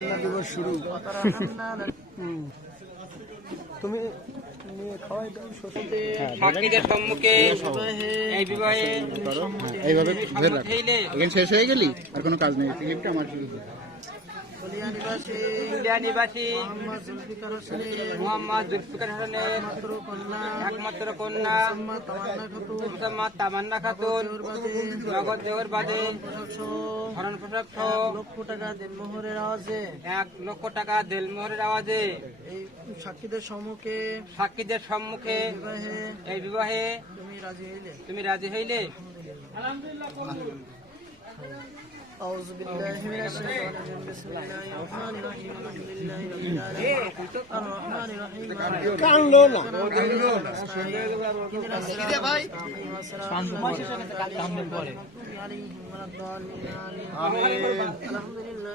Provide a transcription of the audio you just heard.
দিবস শুরু। তুমি নিয়ে খাওয়াই দাও সাক্ষীদের সম্মুখে এই বিবাহে এইভাবে ধরে রাখ। এখানে শেষ হয়ে গেলি আর কোনো কাজ নেই। ক্লিপটা আমার শুরু করো। ইন্ডিয়া নিবাসী মোহাম্মদ জুলফিকার হোসেনের একমাত্র কন্যা মুসাম্মদ তামান্না খাতুন নগদ দেওয়ার বাদে ভরণ পোশাক সহ 1 লক্ষ টাকা দেলমোহরের আওয়াজে এই সাক্ষীদের সম্মুখে এই বিবাহে তুমি রাজি হইলে أعوذ بالله من الشيطان الرجيم بسم الله الرحمن الرحيم الحمد لله رب العالمين الرحمن الرحيم কান্দো না সিধে ভাই আমিন আলহামদুলিল্লাহ